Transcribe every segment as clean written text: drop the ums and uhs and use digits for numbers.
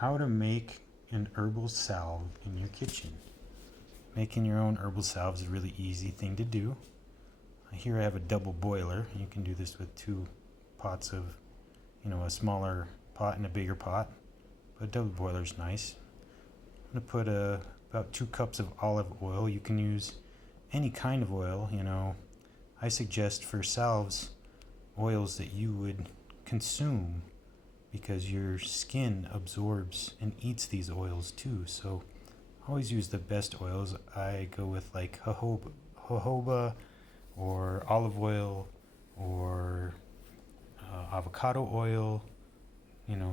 How to make an herbal salve in your kitchen. Making your own herbal salve is a really easy thing to do. Here I have a double boiler. You can do this with two pots of, a smaller pot and a bigger pot. But a double boiler is nice. I'm going to put about 2 cups of olive oil. You can use any kind of oil, I suggest for salves oils that you would consume because your skin absorbs and eats these oils too. So always use the best oils. I go with like jojoba or olive oil or avocado oil,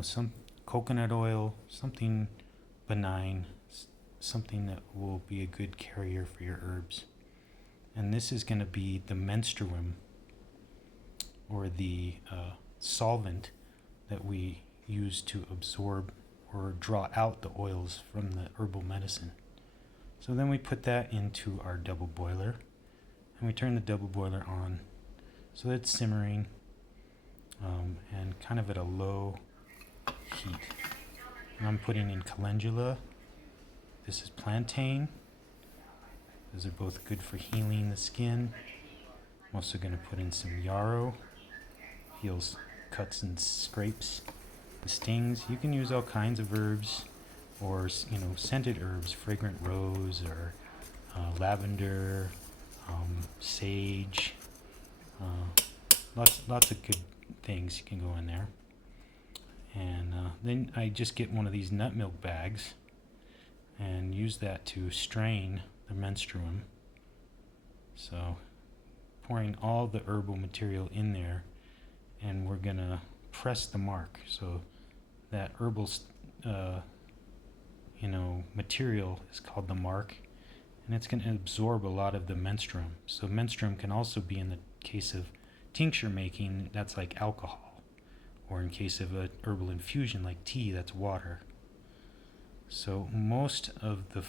some coconut oil, something benign, something that will be a good carrier for your herbs. And this is going to be the menstruum, or the solvent that we use to absorb or draw out the oils from the herbal medicine. So then we put that into our double boiler, and we turn the double boiler on so that it's simmering and kind of at a low heat. And I'm putting in calendula. This is plantain. Those are both good for healing the skin. I'm also going to put in some yarrow. Heals cuts and scrapes the stings. You can use all kinds of herbs, or scented herbs, fragrant rose or lavender, sage. Lots of good things can go in there. And then I just get one of these nut milk bags and use that to strain the menstruum. So pouring all the herbal material in there, and we're gonna press the mark. So that herbal material is called the mark, and it's going to absorb a lot of the menstruum. So menstruum can also be, in the case of tincture making, that's like alcohol, or in case of a herbal infusion like tea, that's water. So most of the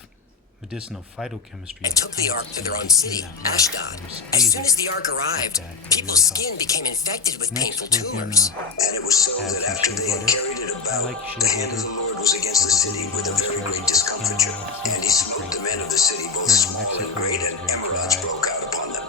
medicinal phytochemistry and took the ark to their own city, Ashdod. As soon as the ark arrived, people's skin became infected with painful tumors. And it was so that after they had carried it about, the hand of the Lord was against the city with a very great discomfiture. And he smote the men of the city, both small and great, and emerods broke out upon them.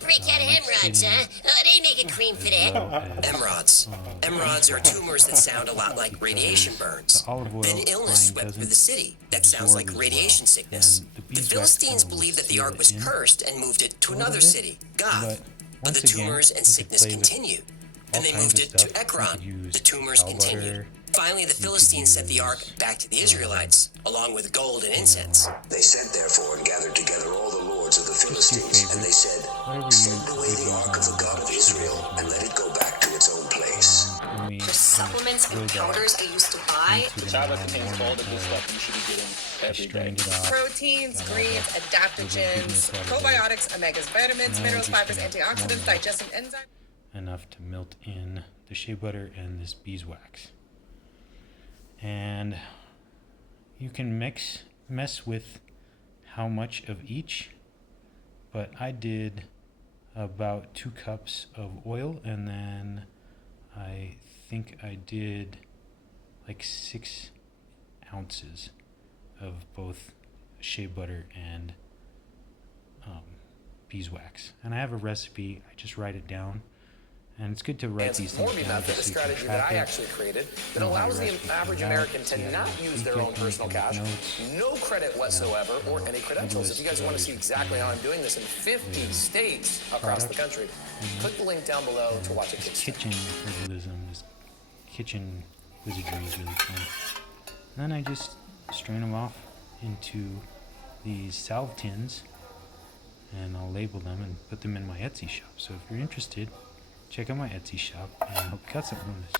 Pre-cut hemorrhoids, huh? Oh, they make a cream for that. Emerods. Emerods are tumors that sound a lot like radiation burns. Then illness swept through the city. That sounds like radiation sickness. The Philistines believed that the ark was cursed and moved it to another city, Gath. But the tumors and sickness continued. And they moved it to Ekron. The tumors continued. Finally, the Philistines sent the ark back to the Israelites, along with gold and incense. They sent therefore and gathered together all the lords of the Philistines, and they said, "Send away the ark of the God of Israel, and let it go back to its own place." The supplements and powders I used to buy. Salve contains all the good stuff you should be getting every day. Proteins, greens, adaptogens, probiotics, omegas, vitamins, minerals, fibers, antioxidants, digestive enzymes. Enough to melt in the shea butter and this beeswax. And you can mess with how much of each, but I did about 2 cups of oil, and then I think I did like 6 ounces of both shea butter and beeswax. And I have a recipe. I just write it down. And it's good to write these things down. Method, a strategy that I actually created that allows the average American to not use their own personal cash, no credit whatsoever, or any credentials. If you guys want to see exactly how I'm doing this in 50 states across the country, click the link down below to watch a kitchen herbalism, this kitchen wizardry is really fun. And then I just strain them off into these salve tins, and I'll label them and put them in my Etsy shop. So if you're interested, check out my Etsy shop, and I hope you got something from this.